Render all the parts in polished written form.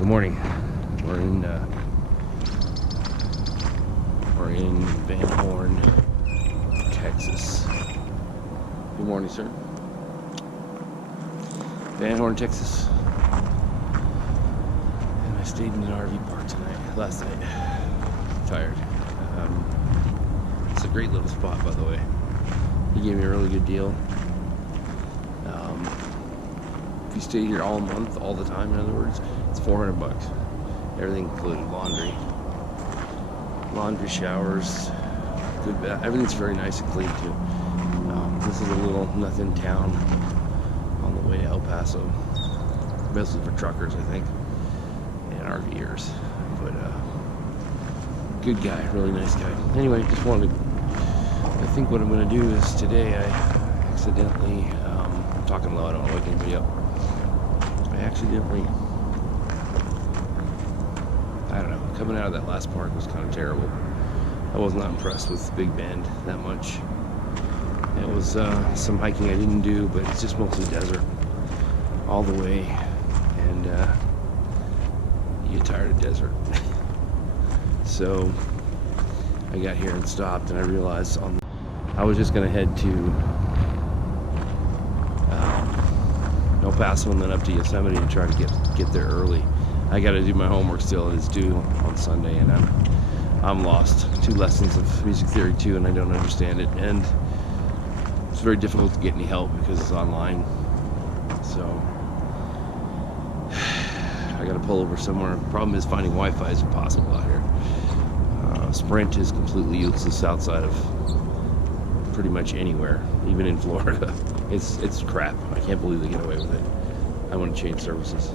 Good morning. We're in Van Horn, Texas. Good morning, sir. Van Horn, Texas. And I stayed in an RV park last night. Tired. It's a great little spot, by the way. He gave me a really good deal. If you stay here all month, all the time, in other words, it's $400. Everything included: laundry, showers, good bath. Everything's very nice and clean too. This is a little nothing town on the way to El Paso, mostly for truckers, I think, and RVers. But good guy, really nice guy. Anyway, just wanted to. I think what I'm going to do is today I accidentally. I'm talking low. I don't want to wake anybody up. I accidentally. I don't know, coming out of that last park was kind of terrible. I was not impressed with Big Bend that much. It was some hiking I didn't do, but it's just mostly desert all the way, and you get tired of desert. So I got here and stopped, and I realized I was just going to head to El Paso and then up to Yosemite and try to get there early. I got to do my homework still. It's due on Sunday, and I'm lost. 2 lessons of music theory 2, and I don't understand it. And it's very difficult to get any help because it's online. So I got to pull over somewhere. Problem is finding Wi-Fi is impossible out here. Sprint is completely useless outside of pretty much anywhere, even in Florida. It's crap. I can't believe they get away with it. I want to change services.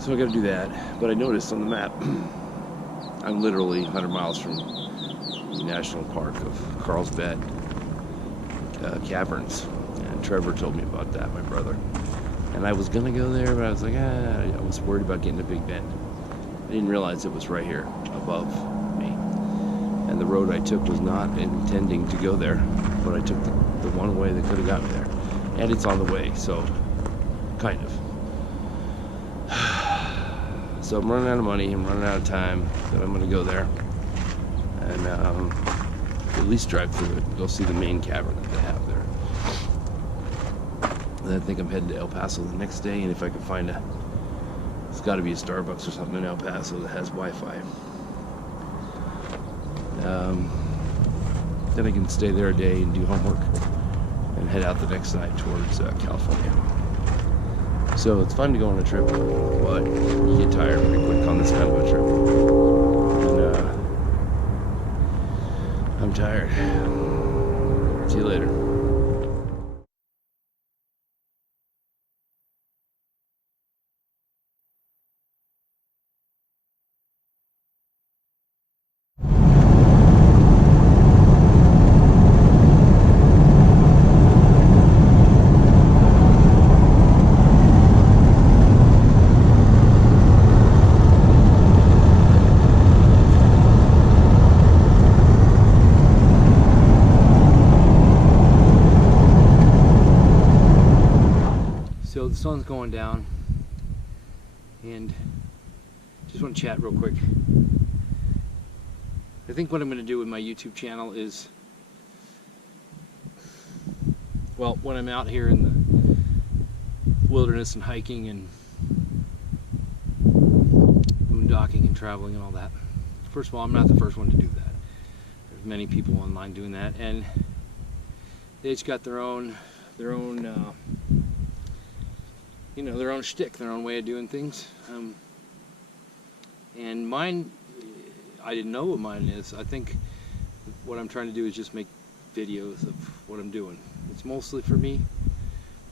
So I got to do that, but I noticed on the map I'm literally 100 miles from the national park of Carlsbad Caverns, and Trevor told me about that, my brother. And I was gonna go there, but I was like, I was worried about getting to Big Bend. I didn't realize it was right here above me, and the road I took was not intending to go there, but I took the one way that could have got me there, and it's on the way, so kind of. So I'm running out of money, I'm running out of time, but I'm going to go there and at least drive through it and go see the main cavern that they have there. And I think I'm heading to El Paso the next day, and if I can find it's got to be a Starbucks or something in El Paso that has Wi-Fi. Then I can stay there a day and do homework and head out the next night towards California. So it's fun to go on a trip, but you get tired pretty quick on this kind of a trip. And I'm tired. See you later. So the sun's going down, and just want to chat real quick. I think what I'm going to do with my YouTube channel is, well, when I'm out here in the wilderness and hiking and boondocking and traveling and all that. First of all, I'm not the first one to do that. There's many people online doing that, and they each got their own you know, their own shtick, their own way of doing things. And mine, I didn't know what mine is. I think what I'm trying to do is just make videos of what I'm doing. It's mostly for me,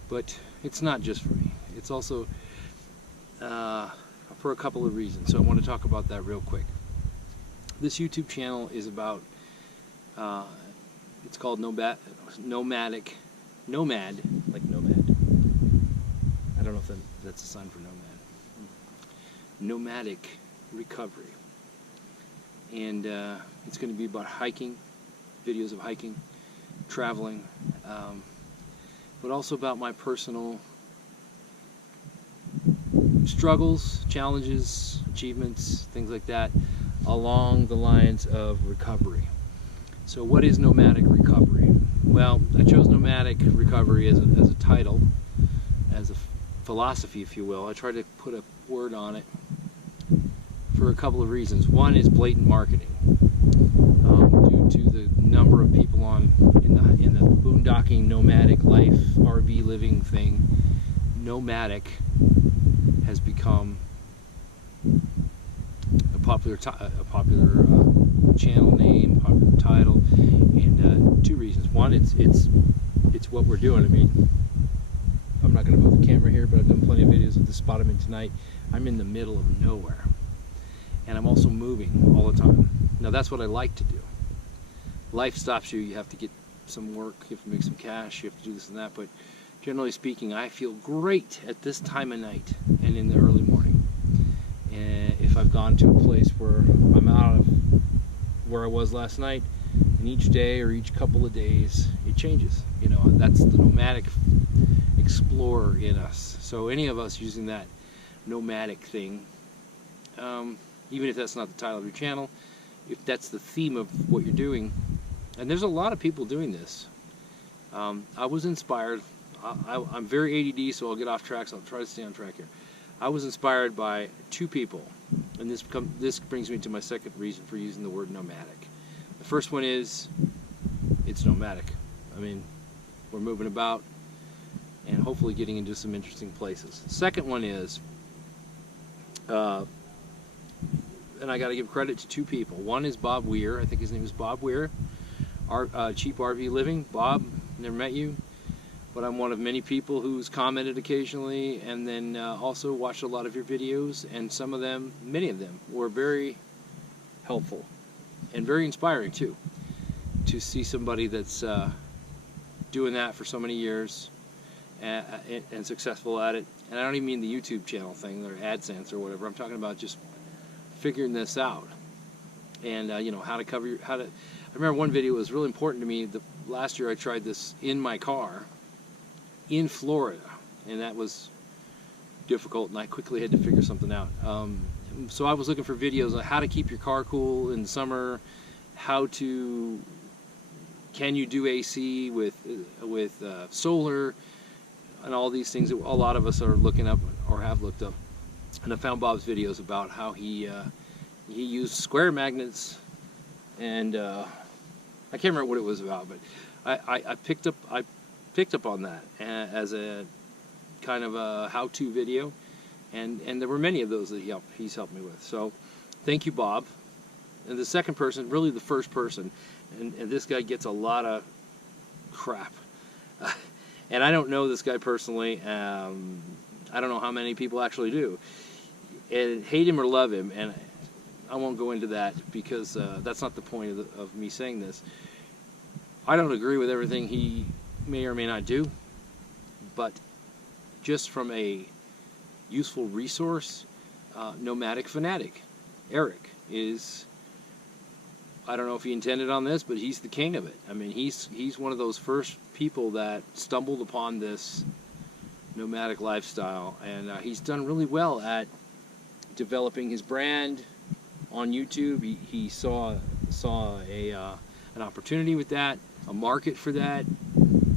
but it's not just for me. It's also for a couple of reasons. So I want to talk about that real quick. This YouTube channel is about, it's called Nomad, like nomad. I don't know if that's a sign for nomad. Nomadic recovery. And it's going to be about hiking, videos of hiking, traveling, but also about my personal struggles, challenges, achievements, things like that, along the lines of recovery. So what is nomadic recovery? Well, I chose nomadic recovery as a title, as a philosophy, if you will. I tried to put a word on it for a couple of reasons. One is blatant marketing. Due to the number of people in the boondocking nomadic life, RV living thing, nomadic has become a popular channel name, popular title, and two reasons. One, it's what we're doing. I mean, I'm not going to move the camera here, but I've done plenty of videos of the spot I'm in tonight. I'm in the middle of nowhere, and I'm also moving all the time. Now that's what I like to do. Life stops you. You have to get some work. You have to make some cash. You have to do this and that. But generally speaking, I feel great at this time of night and in the early morning. And if I've gone to a place where I'm out of where I was last night, and each day or each couple of days, it changes. You know, that's the nomadic explorer in us. So any of us using that nomadic thing, even if that's not the title of your channel, if that's the theme of what you're doing, and there's a lot of people doing this. I was inspired. I'm very ADD, so I'll get off track, so I'll try to stay on track here. I was inspired by two people, and this brings me to my second reason for using the word nomadic. The first one is, it's nomadic. I mean, we're moving about and hopefully getting into some interesting places. The second one is, and I got to give credit to two people. One is Bob Weir. I think his name is Bob Weir. Cheap RV Living. Bob, never met you, but I'm one of many people who's commented occasionally, and then also watched a lot of your videos, and some of them, many of them, were very helpful and very inspiring too, to see somebody that's doing that for so many years and successful at it. And I don't even mean the YouTube channel thing or AdSense or whatever. I'm talking about just figuring this out, and you know, how to cover your, I remember one video was really important to me. Last year I tried this in my car in Florida, and that was difficult, and I quickly had to figure something out. So I was looking for videos on how to keep your car cool in the summer, can you do AC with solar, and all these things that a lot of us are looking up or have looked up. And I found Bob's videos about how he used square magnets, and I can't remember what it was about, but I picked up on that as a kind of a how-to video, and there were many of those that he's helped me with. So thank you, Bob. And the second person, really the first person, and this guy gets a lot of crap. And I don't know this guy personally. I don't know how many people actually do. And hate him or love him, and I won't go into that because that's not the point of me saying this. I don't agree with everything he may or may not do, but just from a useful resource, nomadic fanatic, Eric is, I don't know if he intended on this, but he's the king of it. I mean, he's one of those first people that stumbled upon this nomadic lifestyle, and he's done really well at developing his brand on YouTube. He saw an opportunity with that, a market for that.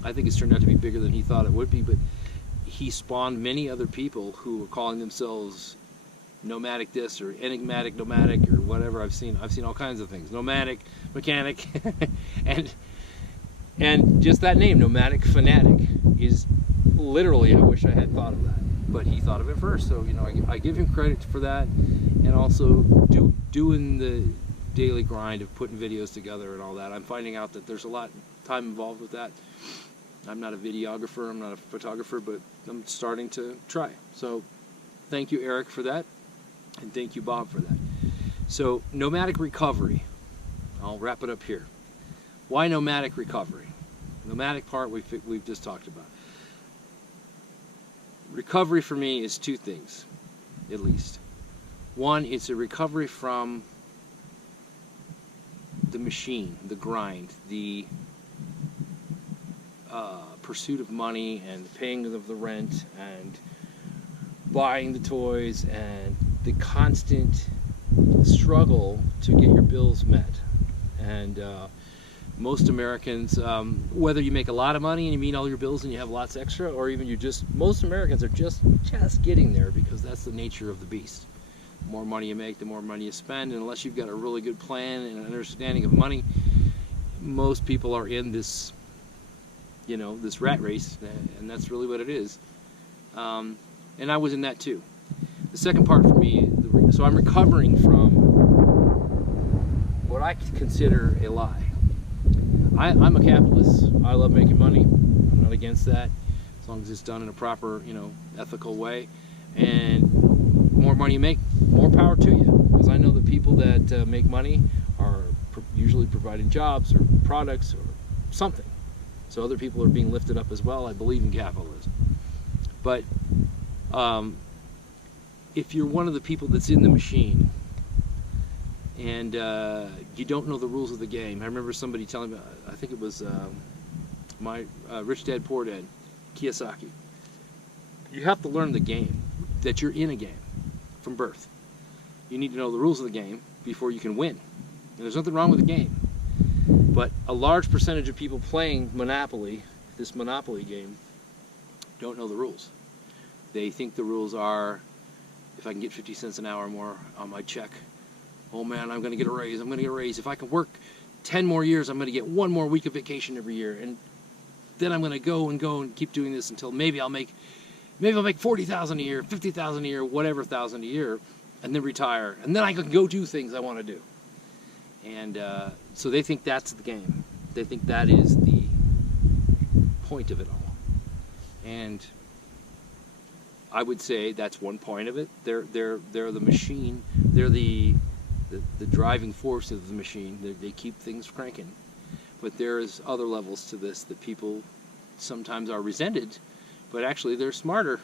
I think it's turned out to be bigger than he thought it would be, but he spawned many other people who are calling themselves nomadic this or enigmatic nomadic or whatever. I've seen all kinds of things. Nomadic, mechanic, and just that name, nomadic fanatic, is literally, I wish I had thought of that, but he thought of it first. So, you know, I give him credit for that, and also doing the daily grind of putting videos together and all that. I'm finding out that there's a lot of time involved with that. I'm not a videographer, I'm not a photographer, but I'm starting to try. So thank you, Eric, for that, and thank you, Bob, for that. So nomadic recovery, I'll wrap it up here. Why nomadic recovery? Nomadic part we've just talked about. Recovery for me is two things, at least. One, it's a recovery from the machine, the grind, the pursuit of money and the paying of the rent and buying the toys and the constant struggle to get your bills met. And most Americans, whether you make a lot of money and you meet all your bills and you have lots extra, or even most Americans are just getting there, because that's the nature of the beast. The more money you make, the more money you spend, and unless you've got a really good plan and an understanding of money, most people are in this, this rat race, and that's really what it is. And I was in that too. The second part for me, so I'm recovering from what I consider a lie. I'm a capitalist. I love making money. I'm not against that, as long as it's done in a proper, ethical way. And the more money you make, more power to you. Because I know that people that make money are usually providing jobs or products or something. So other people are being lifted up as well. I believe in capitalism. But if you're one of the people that's in the machine, and you don't know the rules of the game. I remember somebody telling me, I think it was my Rich Dad Poor Dad, Kiyosaki. You have to learn the game, that you're in a game from birth. You need to know the rules of the game before you can win. And there's nothing wrong with the game. But a large percentage of people playing Monopoly, this Monopoly game, don't know the rules. They think the rules are, if I can get 50 cents an hour more on my check, oh man, I'm going to get a raise, I'm going to get a raise. If I can work 10 more years, I'm going to get one more week of vacation every year. And then I'm going to go and keep doing this until maybe I'll make 40,000 a year, 50,000 a year, whatever thousand a year, and then retire. And then I can go do things I want to do. And so they think that's the game. They think that is the point of it all. And I would say that's one point of it. They're the machine. They're the driving force of the machine. They keep things cranking. But there's other levels to this that people sometimes are resented, but actually they're smarter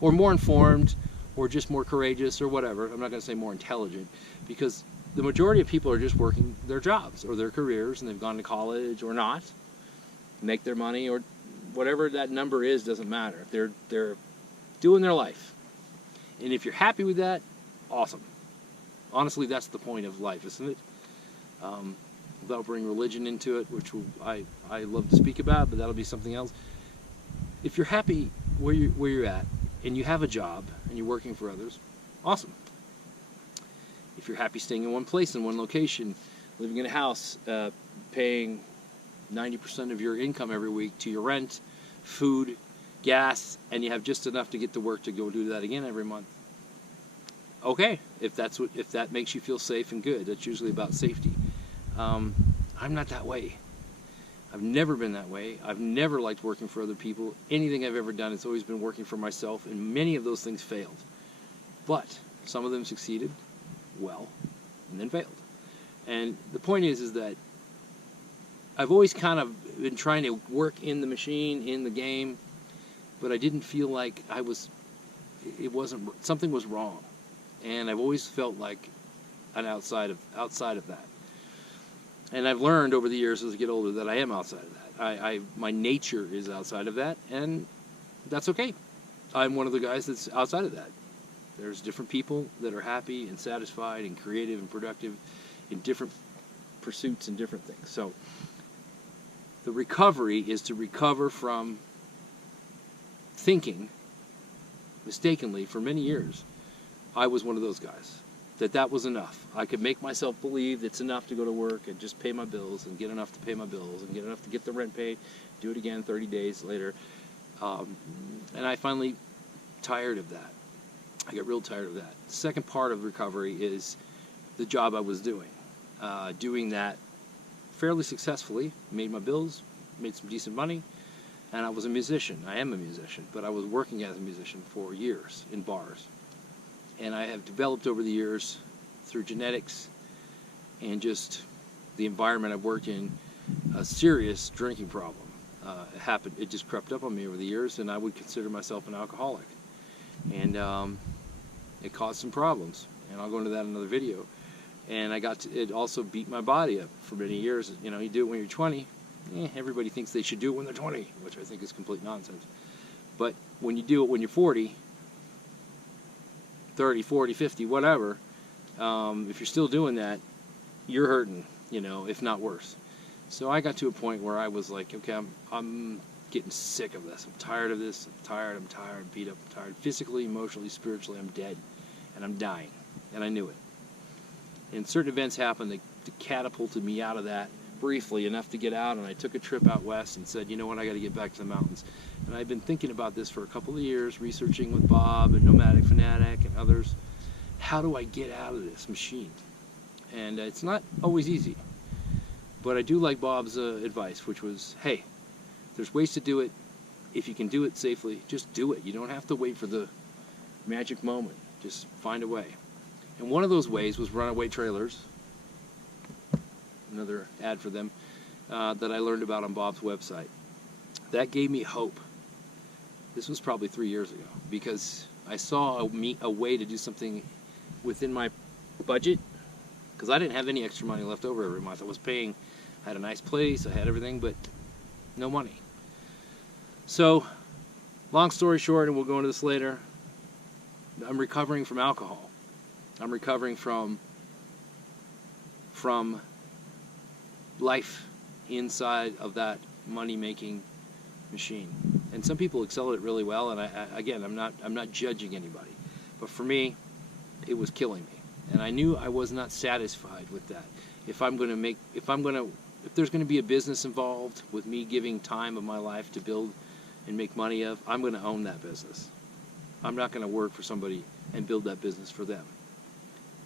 or more informed or just more courageous or whatever. I'm not going to say more intelligent, because the majority of people are just working their jobs or their careers, and they've gone to college or not, make their money, or whatever that number is, doesn't matter. They're doing their life. And if you're happy with that, awesome. Honestly, that's the point of life, isn't it? Without bringing religion into it, which I love to speak about, but that'll be something else. If you're happy where you're at, and you have a job, and you're working for others, awesome. If you're happy staying in one place, in one location, living in a house, paying 90% of your income every week to your rent, food, gas, and you have just enough to get to work to go do that again every month. Okay, if that makes you feel safe and good. That's usually about safety. I'm not that way. I've never been that way. I've never liked working for other people. Anything I've ever done, it's always been working for myself, and many of those things failed. But some of them succeeded well, and then failed. And the point is that I've always kind of been trying to work in the machine, in the game, but I didn't feel like something was wrong. And I've always felt like an outside of that. And I've learned over the years as I get older that I am outside of that. My nature is outside of that, and that's okay. I'm one of the guys that's outside of that. There's different people that are happy and satisfied and creative and productive in different pursuits and different things. So the recovery is to recover from thinking mistakenly for many years I was one of those guys, that was enough. I could make myself believe it's enough to go to work and just pay my bills and get enough to pay my bills and get enough to get the rent paid, do it again 30 days later. And I finally tired of that. I got real tired of that. The second part of recovery is the job I was doing. Doing that fairly successfully, made my bills, made some decent money, and I was a musician. I am a musician, but I was working as a musician for years in bars. And I have developed over the years, through genetics and just the environment I've worked in, a serious drinking problem. It just crept up on me over the years, and I would consider myself an alcoholic. And it caused some problems, and I'll go into that in another video. And it also beat my body up for many years. You know, you do it when you're 20. Everybody thinks they should do it when they're 20, which I think is complete nonsense. But when you do it when you're 40, 30, 40, 50, whatever, if you're still doing that, you're hurting, you know, if not worse. So I got to a point where I was like, okay, I'm getting sick of this. I'm tired of this. I'm tired, I'm beat up, I'm tired. Physically, emotionally, spiritually, I'm dead. And I'm dying. And I knew it. And certain events happened that catapulted me out of that briefly, enough to get out, and I took a trip out west and said, you know what, I got to get back to the mountains. And I've been thinking about this for a couple of years, researching with Bob and Nomadic Fanatic and others. How do I get out of this machine? And it's not always easy. But I do like Bob's advice, which was, hey, there's ways to do it. If you can do it safely, just do it. You don't have to wait for the magic moment. Just find a way. And one of those ways was runaway trailers. Another ad for them that I learned about on Bob's website. That gave me hope. This was probably 3 years ago, because I saw a way to do something within my budget, because I didn't have any extra money left over every month. I was paying, I had a nice place, I had everything, but no money. So, long story short, and we'll go into this later, I'm recovering from alcohol. I'm recovering from life inside of that money-making machine. And some people excel at it really well, and again, I'm not judging anybody. But for me, it was killing me. And I knew I was not satisfied with that. If there's going to be a business involved with me giving time of my life to build and make money of, I'm going to own that business. I'm not going to work for somebody and build that business for them.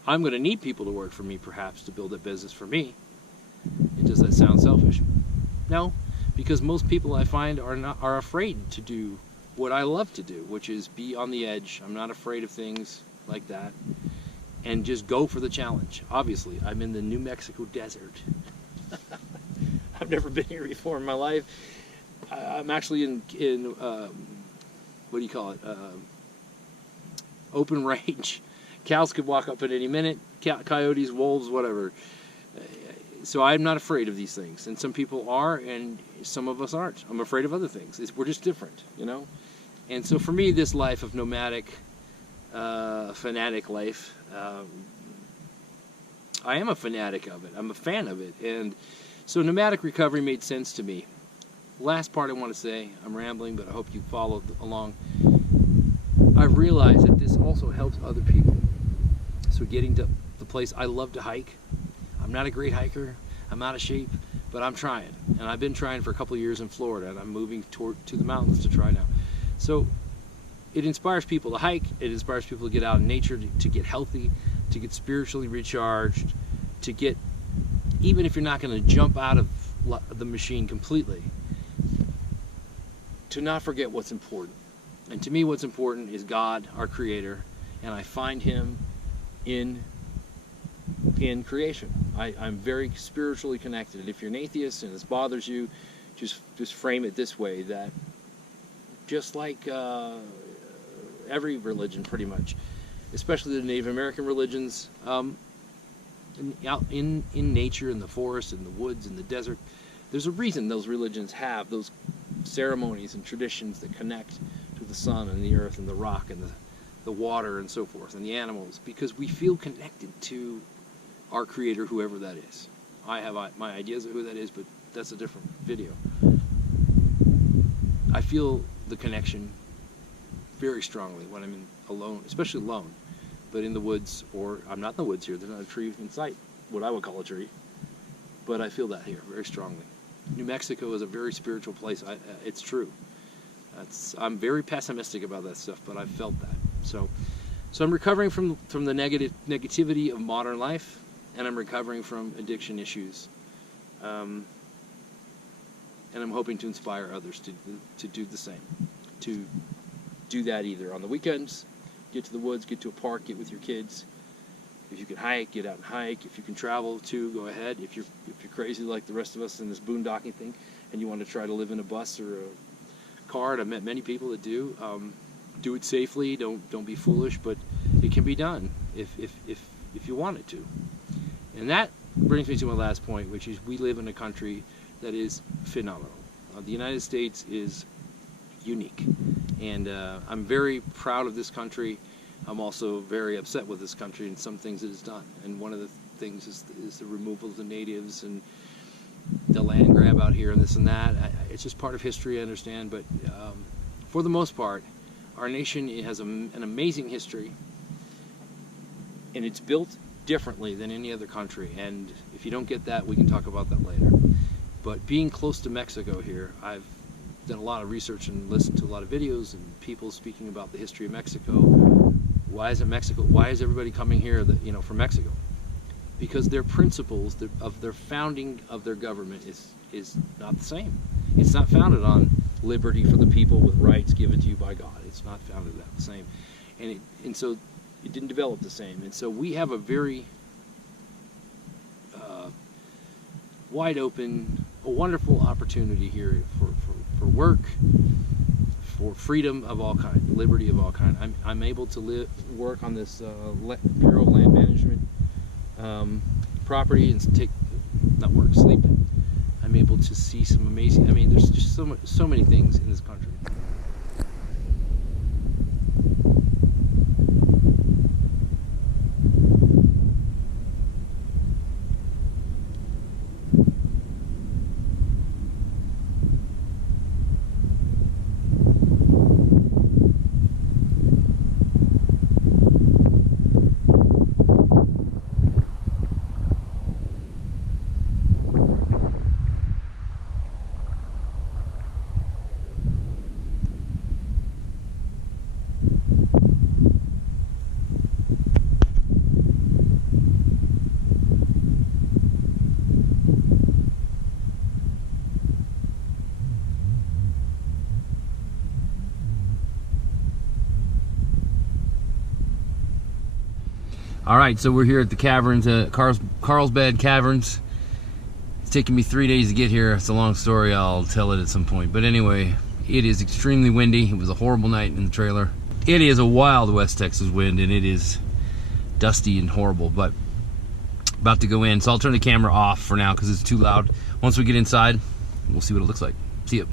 I'm going to need people to work for me, perhaps, to build that business for me. And does that sound selfish? No, because most people I find are afraid to do what I love to do, which is be on the edge. I'm not afraid of things like that, and just go for the challenge. Obviously, I'm in the New Mexico desert. I've never been here before in my life. I'm actually in what do you call it? Open range. Cows could walk up at any minute. Coyotes, wolves, whatever. So I'm not afraid of these things, and some people are, and some of us aren't. I'm afraid of other things. We're just different, you know. And so for me, this life of nomadic, fanatic life, I am a fanatic of it. I'm a fan of it, and so nomadic recovery made sense to me. Last part I want to say, I'm rambling, but I hope you followed along. I realized that this also helps other people. So getting to the place, I love to hike. I'm not a great hiker. I'm out of shape, but I'm trying. And I've been trying for a couple of years in Florida, and I'm moving to the mountains to try now. So it inspires people to hike. It inspires people to get out in nature, to get healthy, to get spiritually recharged, to get, even if you're not going to jump out of the machine completely, to not forget what's important. And to me, what's important is God, our Creator, and I find Him in creation. I'm very spiritually connected. And if you're an atheist and this bothers you, just frame it this way, that just like every religion pretty much, especially the Native American religions, out in nature, in the forest, in the woods, in the desert, there's a reason those religions have those ceremonies and traditions that connect to the sun and the earth and the rock and the water and so forth, and the animals, because we feel connected to our Creator, whoever that is. I have my ideas of who that is, but that's a different video. I feel the connection very strongly when I'm alone, especially alone, but in the woods, or I'm not in the woods here, there's not a tree in sight, what I would call a tree, but I feel that here very strongly. New Mexico is a very spiritual place. It's true. I'm very pessimistic about that stuff, but I've felt that. So I'm recovering from the negativity of modern life, and I'm recovering from addiction issues. And I'm hoping to inspire others to do the same. To do that either on the weekends, get to the woods, get to a park, get with your kids. If you can hike, get out and hike. If you can travel too, go ahead. If you're crazy like the rest of us in this boondocking thing, and you want to try to live in a bus or a car, and I've met many people that do. Do it safely. Don't be foolish, but it can be done if you want it to. And that brings me to my last point, which is we live in a country that is phenomenal. The United States is unique, and I'm very proud of this country. I'm also very upset with this country and some things it has done. And one of the things is the removal of the natives and the land grab out here and this and that. It's just part of history, I understand, but for the most part, our nation has an amazing history, and it's built differently than any other country. And if you don't get that, we can talk about that later. But being close to Mexico here, I've done a lot of research and listened to a lot of videos and people speaking about the history of Mexico. Why is it Mexico? Why is everybody coming here that, you know, from Mexico? Because their principles of their founding of their government is not the same. It's not founded on liberty for the people with rights given to you by God. It's not founded that the same, and so it didn't develop the same. And so we have a very wide open, a wonderful opportunity here for work, for freedom of all kind, liberty of all kind. I'm able to work on this Bureau of Land Management property and sleep. I'm able to see some amazing, I mean, there's just so many things in this country. All right, so we're here at the Caverns, Carlsbad Caverns. It's taken me 3 days to get here. It's a long story. I'll tell it at some point. But anyway, it is extremely windy. It was a horrible night in the trailer. It is a wild West Texas wind, and it is dusty and horrible, but about to go in. So I'll turn the camera off for now because it's too loud. Once we get inside, we'll see what it looks like. See you.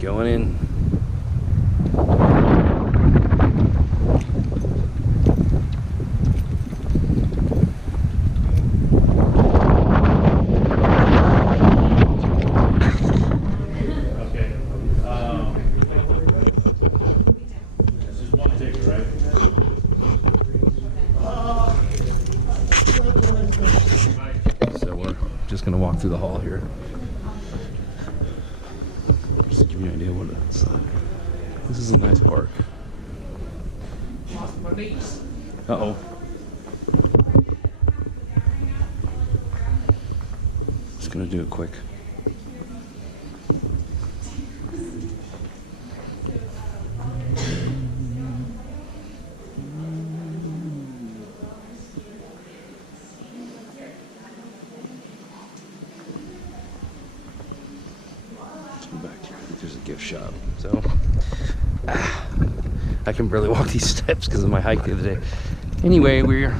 Going in. This is one take, right? So we're just gonna walk through the hall here. Just to give you an idea what it's like. This is a nice park. Uh-oh. Just gonna do it quick. Back here, I think there's a gift shop. So I can barely walk these steps because of my hike the other day. Anyway, we're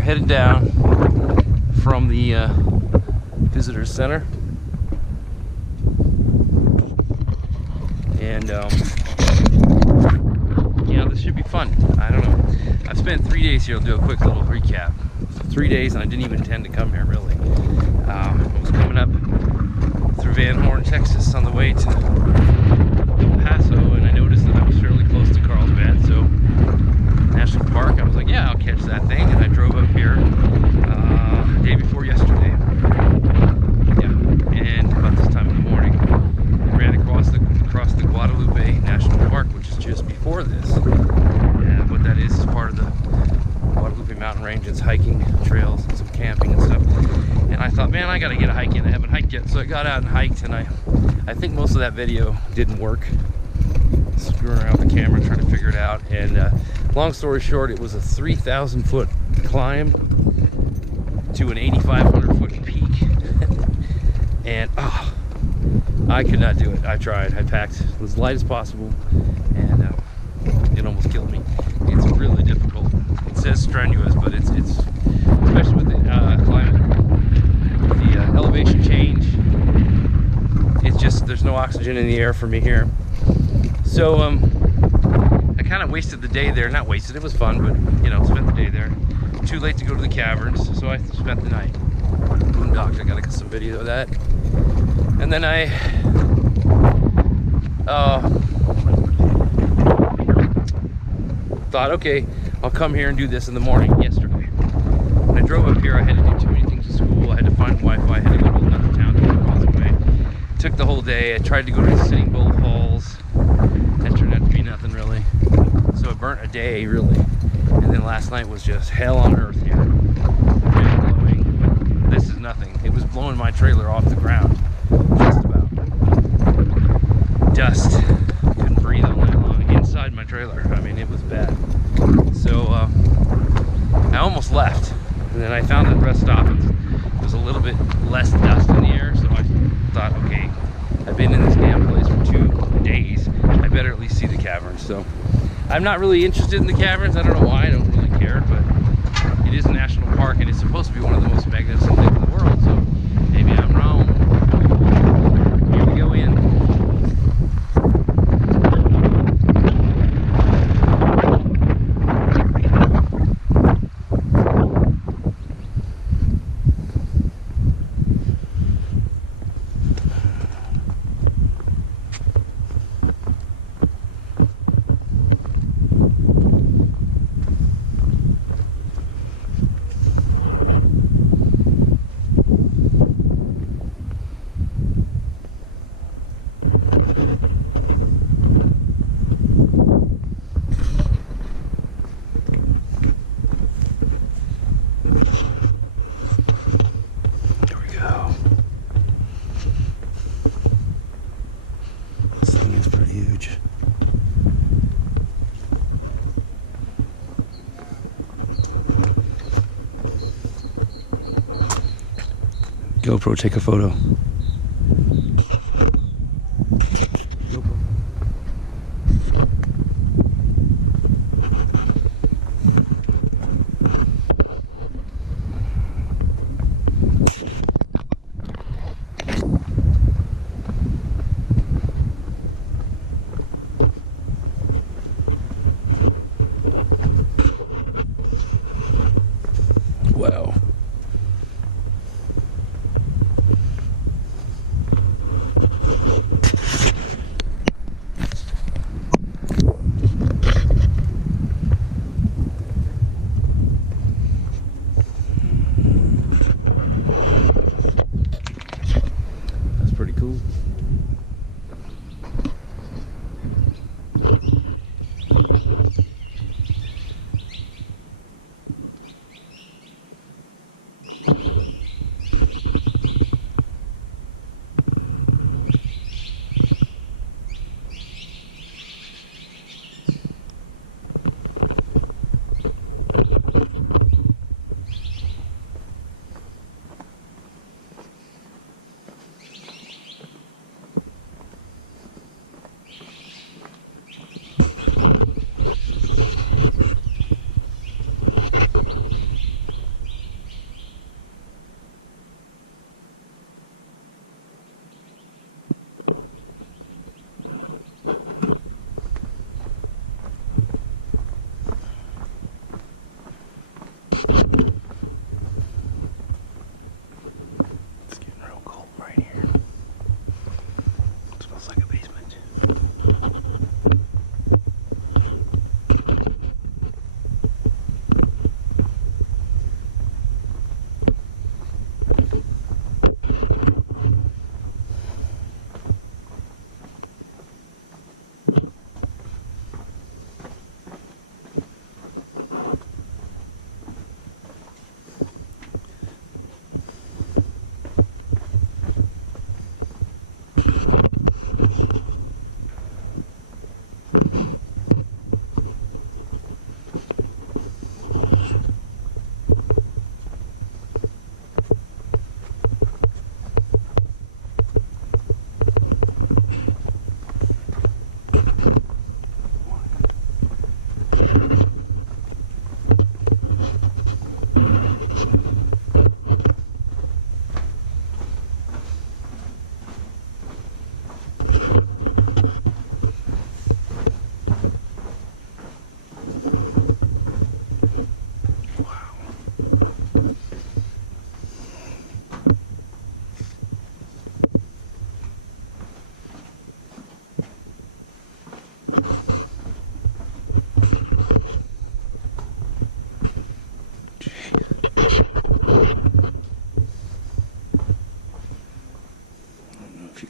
headed down from the visitor center, and you know, this should be fun. I don't know. I've spent 3 days here. I'll do a quick little recap. 3 days, and I didn't even intend to come here really. I was coming up through Van Horn, Texas on the way to El Paso, and I noticed that I was fairly close to Carlsbad, so National Park. I was like, yeah, I'll catch that thing, and I drove up here the day before yesterday. Yeah, and about this time in the morning, ran across the Guadalupe National Park, which is just before this. And what that is part of the Guadalupe mountain range. It's hiking trails and some camping and stuff. And I thought, man, I gotta get a hike in. I haven't hiked yet, so I got out and hiked, and I think most of that video didn't work. Screwing around with the camera trying to figure it out, and long story short, it was a 3,000 foot climb to an 8,500 foot peak. and oh, I could not do it. I tried. I packed as light as possible, and it almost killed me. It's really difficult. It says strenuous, but it's especially with the climate, the elevation change. It's just, there's no oxygen in the air for me here. So I kind of wasted the day there. Not wasted, it was fun, but you know, spent the day there. Too late to go to the caverns, so I spent the night. Boondocked, I gotta get some video of that. And then I thought, okay, I'll come here and do this in the morning yesterday. When I drove up here, I had to do too many things at school. I had to find Wi-Fi, I had to go to another town 2 miles away. It took the whole day. I tried to go to the Sitting Bull Falls. That turned out to be nothing really. So it burnt a day, really. And then last night was just hell on earth here. Wind blowing, but this is nothing. It was blowing my trailer off the ground, just about. Dust. Couldn't breathe all night long inside my trailer. I mean, it was bad. So I almost left, and then I found that rest stop. It was a little bit less dust in the air, so I thought, okay, I've been in this damn place for 2 days. I better at least see the caverns. So I'm not really interested in the caverns. I don't know why. I don't really care, but it is a national park, and it's supposed to be one of the most magnificent things in the world. So maybe I'm wrong. Here we go in. GoPro, take a photo. GoPro. Wow.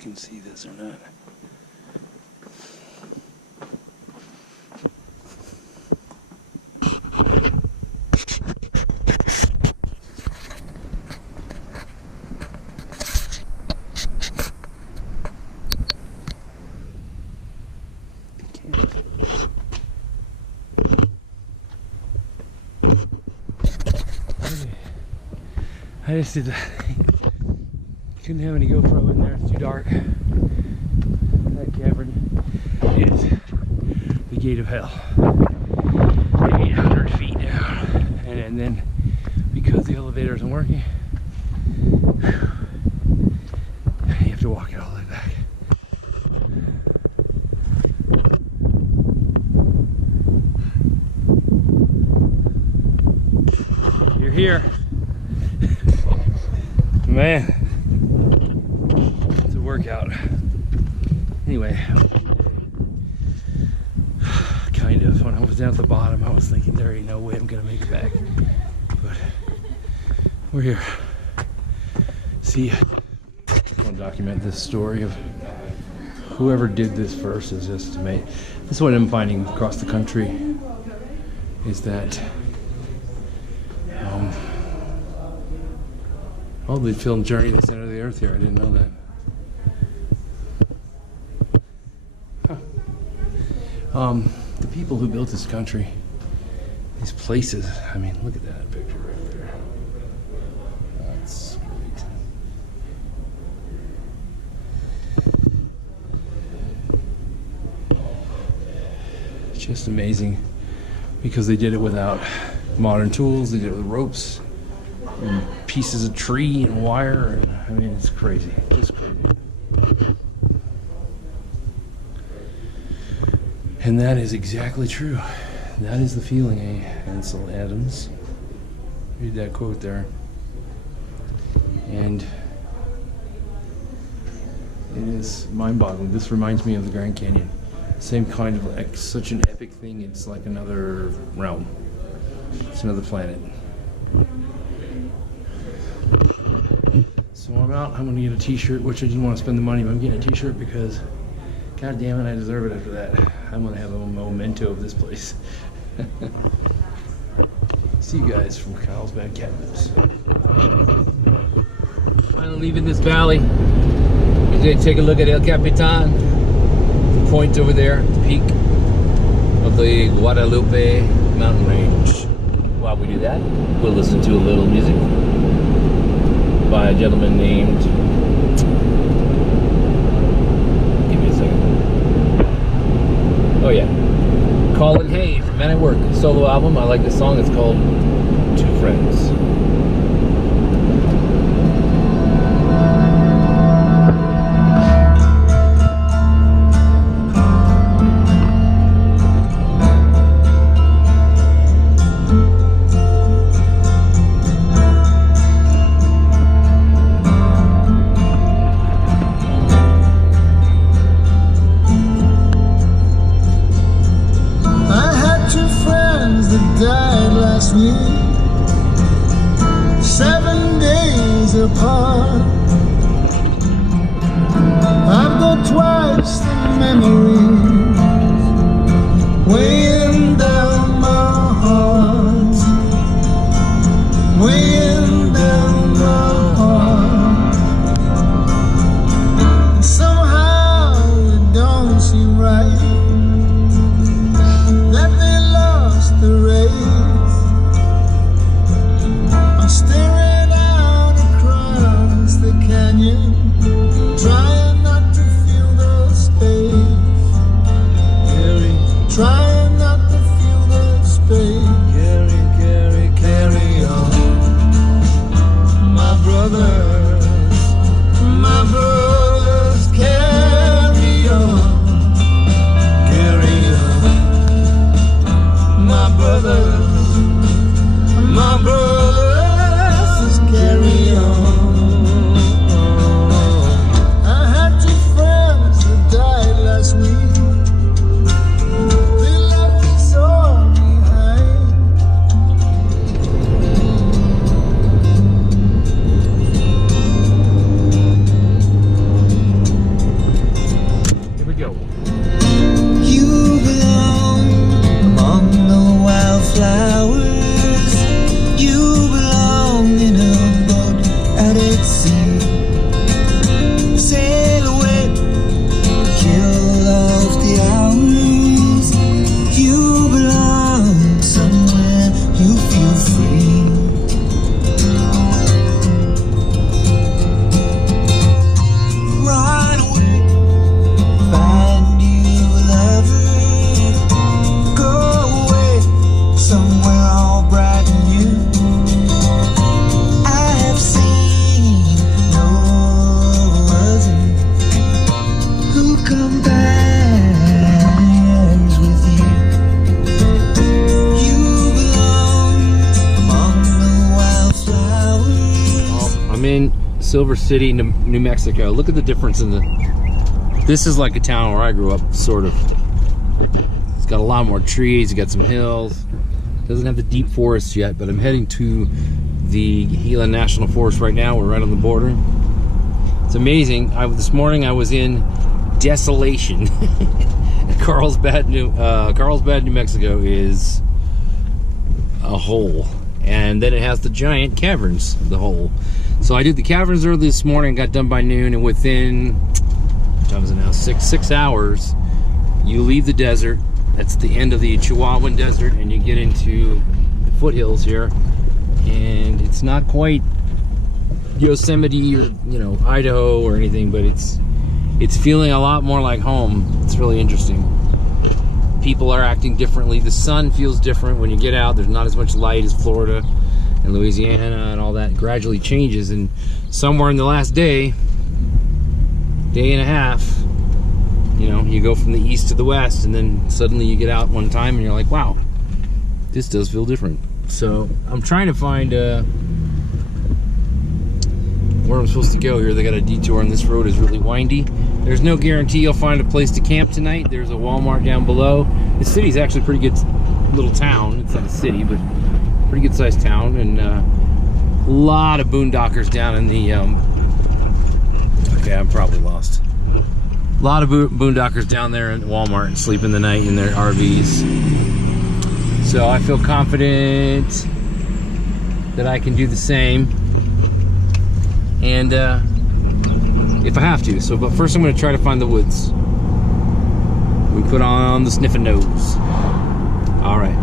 can see this or not. I just did that. Couldn't have any GoPro in there, it's too dark. That cavern is the gate of hell. 800 feet down. And then, because the elevator isn't working, you have to walk it all the way back. You're here. Man, it's a workout. Anyway, kind of. When I was down at the bottom, I was thinking there ain't no way I'm gonna make it back. But we're here. See, I want to document this story of whoever did this first. Is just to make this is what I'm finding across the country is that oh, they filmed Journey to the Center of the Earth here. I didn't know that. Huh. The people who built this country, these places, I mean, look at that picture right there. That's great. It's just amazing because they did it without modern tools. They did it with ropes and pieces of tree and wire, and I mean, it's crazy. It's crazy. And that is exactly true. That is the feeling, eh, Ansel Adams? Read that quote there. And it is mind-boggling. This reminds me of the Grand Canyon. Same kind of, like, such an epic thing. It's like another realm. It's another planet. So I'm out. I'm gonna get a t-shirt, which I didn't want to spend the money, but I'm getting a t-shirt because god damn it, I deserve it after that. I'm gonna have a memento of this place. See you guys from Carlsbad Caverns. Finally leaving this valley. We're gonna take a look at El Capitan. The point over there, the peak of the Guadalupe mountain range. While we do that, we'll listen to a little music by a gentleman named, give me a second. Oh yeah, Colin Hay from Men at Work, solo album. I like this song. It's called Two Friends. Died last week, 7 days apart. I've got twice the memories weighing down my heart, weighing down my heart. And somehow it don't seem right that they lost the race. I'm staring out across the canyon, trying not to feel the space. Trying not to feel the space. Carry on. My brothers, carry on. Carry on. My brothers, carry on. I had two friends that died last week. They left me so behind. Silver City, New Mexico. Look at the difference in the... This is like a town where I grew up, sort of. It's got a lot more trees, you got some hills. Doesn't have the deep forests yet, but I'm heading to the Gila National Forest right now. We're right on the border. It's amazing. This morning I was in Desolation. Carlsbad, New Mexico is a hole. And then it has the giant caverns, the hole. So I did the caverns early this morning, got done by noon, and within, what time is it now, 6 hours, you leave the desert. That's the end of the Chihuahuan Desert, and you get into the foothills here. And it's not quite Yosemite or, you know, Idaho or anything, but it's feeling a lot more like home. It's really interesting. People are acting differently. The sun feels different when you get out. There's not as much light as Florida and Louisiana, and all that gradually changes. And somewhere in the last day and a half, you know, you go from the east to the west, and then suddenly you get out one time and you're like, wow, this does feel different. So I'm trying to find where I'm supposed to go here. They got a detour, and this road is really windy. There's no guarantee you'll find a place to camp tonight. There's a Walmart down below. The city's actually a pretty good little town. It's not a city, but pretty good sized town, and a lot of boondockers down in the okay, I'm probably lost. A lot of boondockers down there in Walmart and sleeping the night in their RVs. So I feel confident that I can do the same, and if I have to. So, but first I'm going to try to find the woods. We put on the sniffing nose. All right.